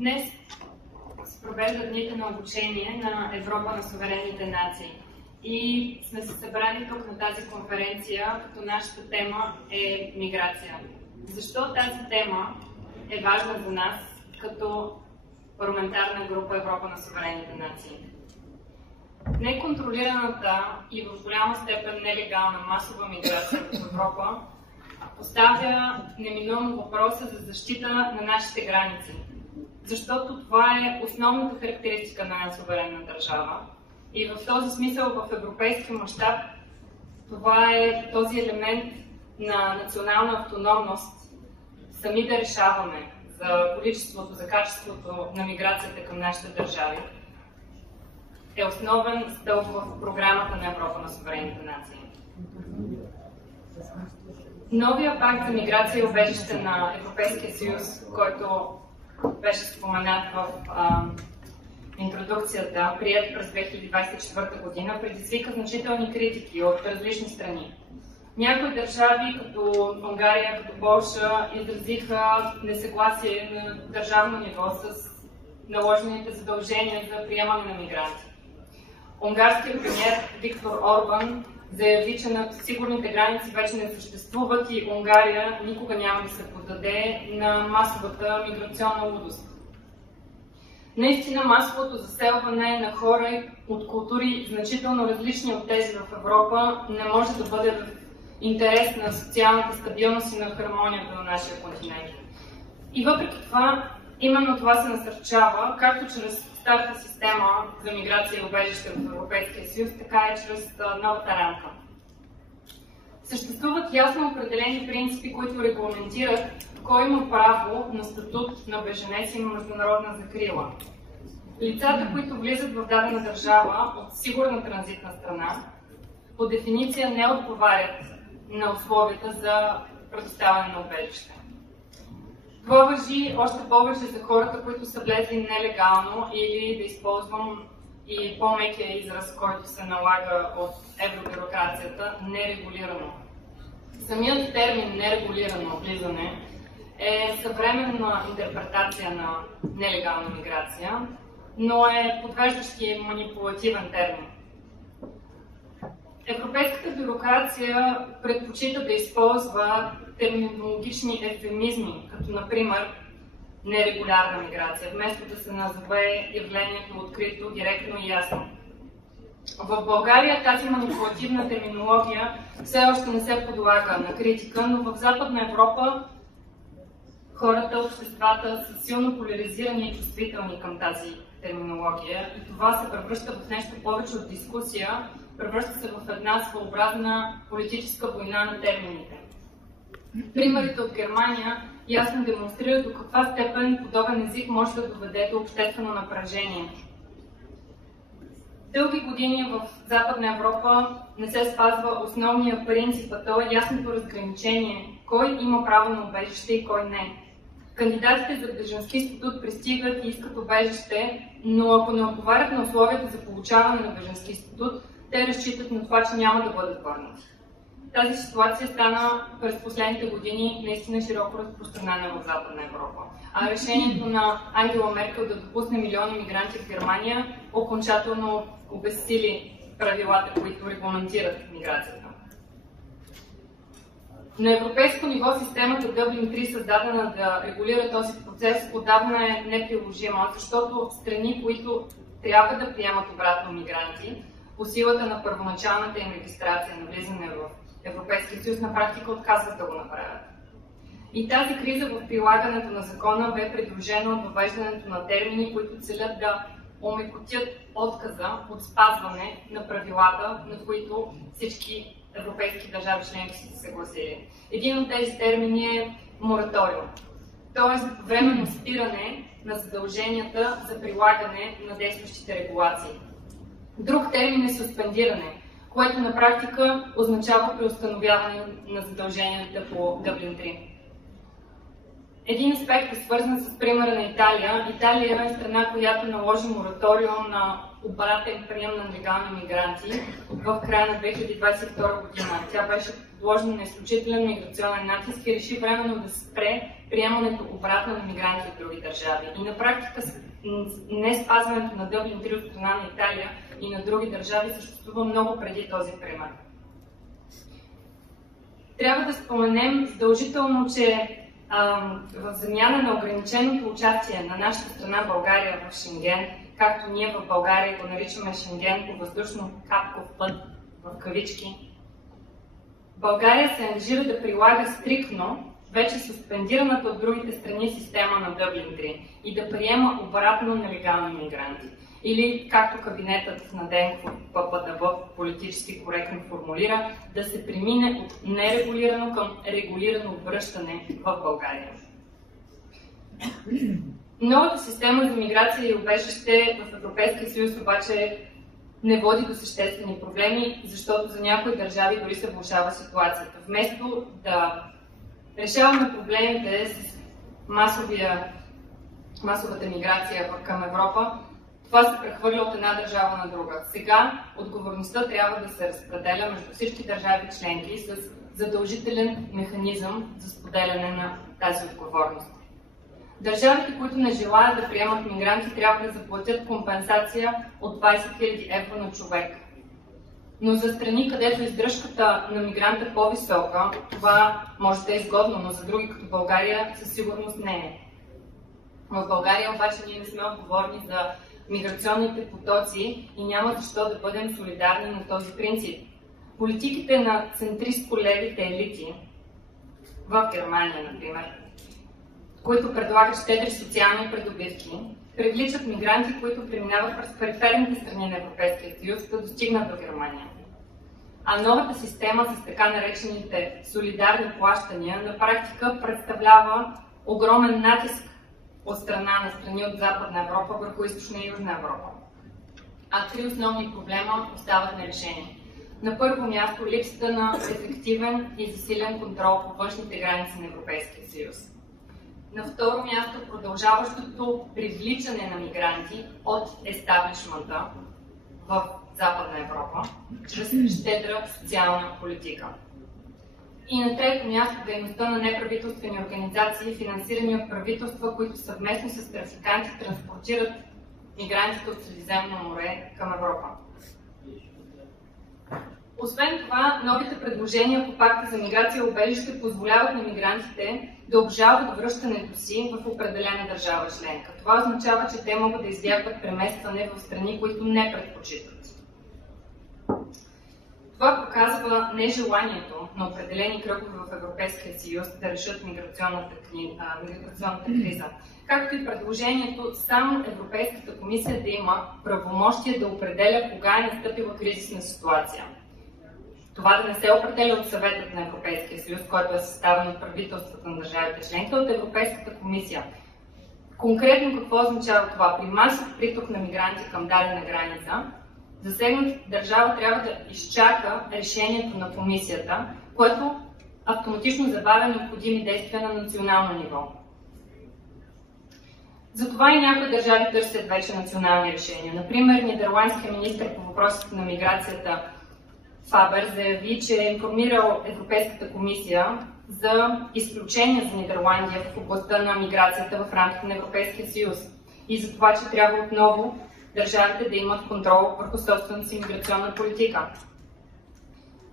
Днес се провеждат дните на обучение на Европа на суверенните нации и сме се събрали тук на тази конференция, като нашата тема е миграция. Защо тази тема е важна за нас като парламентарна група Европа на суверенните нации? Неконтролираната и в голяма степен нелегална масова миграция в Европа поставя неминуемо въпроса за защита на нашите граници. Защото това е основната характеристика на една суверенна държава. И в този смисъл, в европейски мащаб, това е този елемент на национална автономност, сами да решаваме за количеството, за качеството на миграцията към нашите държави, е основен стълб в програмата на Европа на суверенните нации. Новия пакт за миграция и убежище на Европейския съюз, който беше споменат в интродукцията, прият през 2024 година, предизвика значителни критики от различни страни. Някои държави, като Унгария, като Полша, изразиха несъгласие на държавно ниво с наложените задължения за приемане на мигранти. Унгарският премиер Виктор Орбан заяви, че на сигурните граници вече не съществуват и Унгария никога няма да се поддаде на масовата миграционна лудост. Наистина масовото заселване на хора от култури значително различни от тези в Европа не може да бъде в интерес на социалната стабилност и на хармонията на нашия континент. И въпреки това, именно това се насърчава, както чрез старата система за миграция и убежище в Европейския съюз, така и чрез новата рамка. Съществуват ясно определени принципи, които регламентират кой има право на статут на бежанец и на международна закрила. Лицата, които влизат в дадена държава от сигурна транзитна страна, по дефиниция не отговарят на условията за предоставяне на убежище. Това важи още повече за хората, които са влезли нелегално, или да използвам и по-мекия израз, който се налага от евробюрокрацията, нерегулирано. Самият термин нерегулирано влизане е съвременна интерпретация на нелегална миграция, но е подвеждащ и манипулативен термин. Европейската бюрокрация предпочита да използва терминологични ефемизми, като например нерегулярна миграция, вместо да се назове явлението открито, директно и ясно. В България тази манипулативна терминология все още не се подлага на критика, но в Западна Европа хората, обществата са силно поляризирани и чувствителни към тази терминология и това се превръща в нещо повече от дискусия, превръща се в една своеобразна политическа война на термините. Примерите от Германия ясно демонстрират до каква степен подобен език може да доведе до обществено напрежение. Дълги години в Западна Европа не се спазва основния принцип, а то е ясното разграничение кой има право на убежище и кой не. Кандидатите за бежански статут пристигат и искат убежище, но ако не отговарят на условията за получаване на бежански статут, те разчитат на това, че няма да бъдат върнати. Тази ситуация стана през последните години наистина широко разпространена в Западна Европа. А решението на Ангела Меркел да допусне милиони мигранти в Германия окончателно обезсили правилата, които регламентират миграцията. На европейско ниво системата Дъблин 3, създадена да регулира този процес, отдавна е неприложима, защото страни, които трябва да приемат обратно мигранти, по силата на първоначалната им регистрация на влизане в Европейския съюз, на практика отказват да го направят. И тази криза в прилагането на закона бе придружена от въвеждането на термини, които целят да омекотят отказа от спазване на правилата, на които всички европейски държави членки са се съгласили. Един от тези термини е мораториум, т.е. временно спиране на задълженията за прилагане на действащите регулации. Друг термин е суспендиране, което на практика означава преустановяване на задълженията по Дъблин 3. Един аспект е свързан с примера на Италия. Италия е страна, която наложи мораториум на обратен прием на легални мигранти в края на 2022 година. Тя беше подложена на изключителен миграционен натиск и реши временно да спре приемането обратно на мигранти от други държави. И на практика не спазването на Дъблин 3 от страна на Италия и на други държави съществува много преди този пример. Трябва да споменем задължително, че в замяна на ограниченото участие на нашата страна България в Шенген, както ние в България го наричаме Шенген по въздушно-капков път, в кавички, България се ангажира да прилага стриктно вече суспендираната от другите страни система на Дъблин 3 и да приема обратно нелегални мигранти. Или, както кабинетът на Денков ППДБ политически коректно формулира, да се премине от нерегулирано към регулирано връщане в България. Новата система за миграция и убежище в Европейския съюз обаче не води до съществени проблеми, защото за някои държави дори се влошава ситуацията. Вместо да решаваме проблемите с масовата миграция към Европа, това се прехвърля от една държава на друга. Сега отговорността трябва да се разпределя между всички държави членки с задължителен механизъм за споделяне на тази отговорност. Държавите, които не желаят да приемат мигранти, трябва да заплатят компенсация от 20 000 евро на човек. Но за страни, където издръжката на мигранта е по-висока, това може да е изгодно, но за други като България със сигурност не е. В България обаче ние не сме отговорни за миграционните потоци и няма защо да бъдем солидарни на този принцип. Политиките на центристко-левите елити в Германия, например, които предлагат щедри социални придобивки, привличат мигранти, които преминават през периферните страни на Европейския съюз, да достигнат до Германия. А новата система с така наречените солидарни плащания на практика представлява огромен натиск от страна на страни от Западна Европа върху Източна и Южна Европа. А три основни проблема остават нерешени. На първо място липсата на ефективен и засилен контрол по външните граници на Европейския съюз. На второ място продължаващото привличане на мигранти от естаблишмента в Западна Европа чрез щедра социална политика. И на трето място дейността на неправителствени организации, финансирани от правителства, които съвместно с трафиканти транспортират мигрантите от Средиземно море към Европа. Освен това, новите предложения по пакта за миграция и убежище позволяват на мигрантите да обжалват връщането си в определена държава членка. Това означава, че те могат да избягват преместване в страни, които не предпочитат. Това показва нежеланието на определени кръгове в Европейския съюз да решат миграционната криза, както и предложението само Европейската комисия да има правомощие да определя кога е настъпила кризисна ситуация. Това да не се определя от Съветът на Европейския съюз, който е съставен от правителствата на държавите членки, от Европейската комисия. Конкретно какво означава това? При масов приток на мигранти към дадена граница, засегната държава трябва да изчака решението на комисията, което автоматично забавя необходими действия на национално ниво. Затова и някои държави търсят вече национални решения. Например, нидерландският министър по въпросите на миграцията Фабер заяви, че е информирал Европейската комисия за изключения за Нидерландия в областта на миграцията в рамките на Европейския съюз и за това, че трябва отново държавите да имат контрол върху собствената си миграционна политика.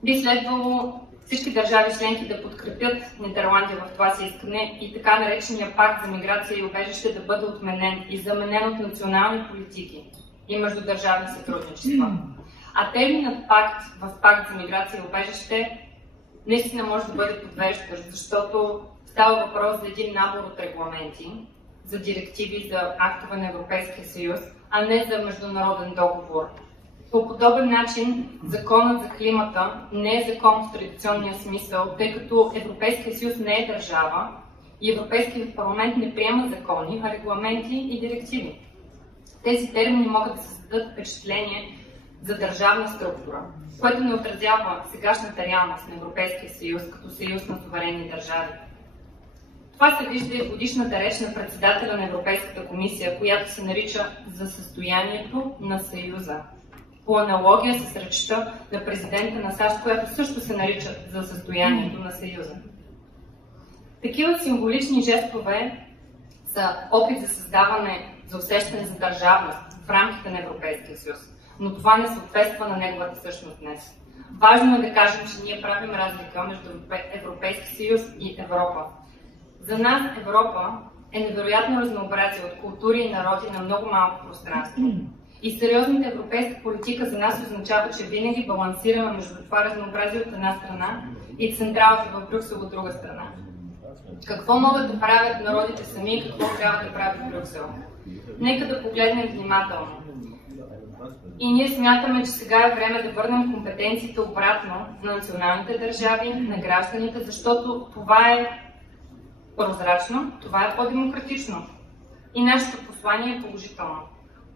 Би следвало всички държави членки да подкрепят Нидерландия в това си искане и така наречения пакт за миграция и убежище да бъде отменен и заменен от национални политики и междудържавни сътрудничества. А терминът пакт в пакт за миграция и убежище наистина може да бъде подвеждащ, защото става въпрос за един набор от регламенти, за директиви, за актове на Европейския съюз, а не за международен договор. По подобен начин законът за климата не е закон в традиционния смисъл, тъй като Европейския съюз не е държава и Европейският парламент не приема закони, а регламенти и директиви. Тези термини могат да създадат впечатление за държавна структура, което не отразява сегашната реалност на Европейския съюз като съюз на суверенни държави. Това се вижда и в годишната реч на председателя на Европейската комисия, която се нарича "За състоянието на Съюза", по аналогия с речта на президента на САЩ, която също се нарича "За състоянието на Съюза". Такива символични жестове са опит за създаване, за усещане за държавност в рамките на Европейския съюз, но това не съответства на неговата същност днес. Важно е да кажем, че ние правим разлика между Европейски съюз и Европа. За нас Европа е невероятно разнообразие от култури и народи на много малко пространство. И сериозната европейска политика за нас означава, че винаги балансираме между това разнообразие от една страна и централата в Брюксел от друга страна. Какво могат да правят народите сами и какво трябва да прави Брюксел? Нека да погледнем внимателно. И ние смятаме, че сега е време да върнем компетенциите обратно на националните държави, на гражданите, защото това е прозрачно, това е по-демократично. И нашето послание е положително.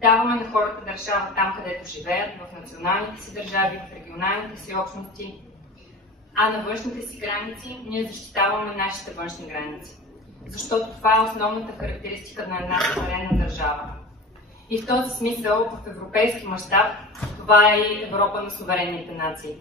Даваме на хората да решават там, където живеят, в националните си държави, в регионалните си общности, а на външните си граници ние защитаваме нашите външни граници. Защото това е основната характеристика на една суверенна държава. И в този смисъл, в европейски мащаб, това е и Европа на суверенните нации.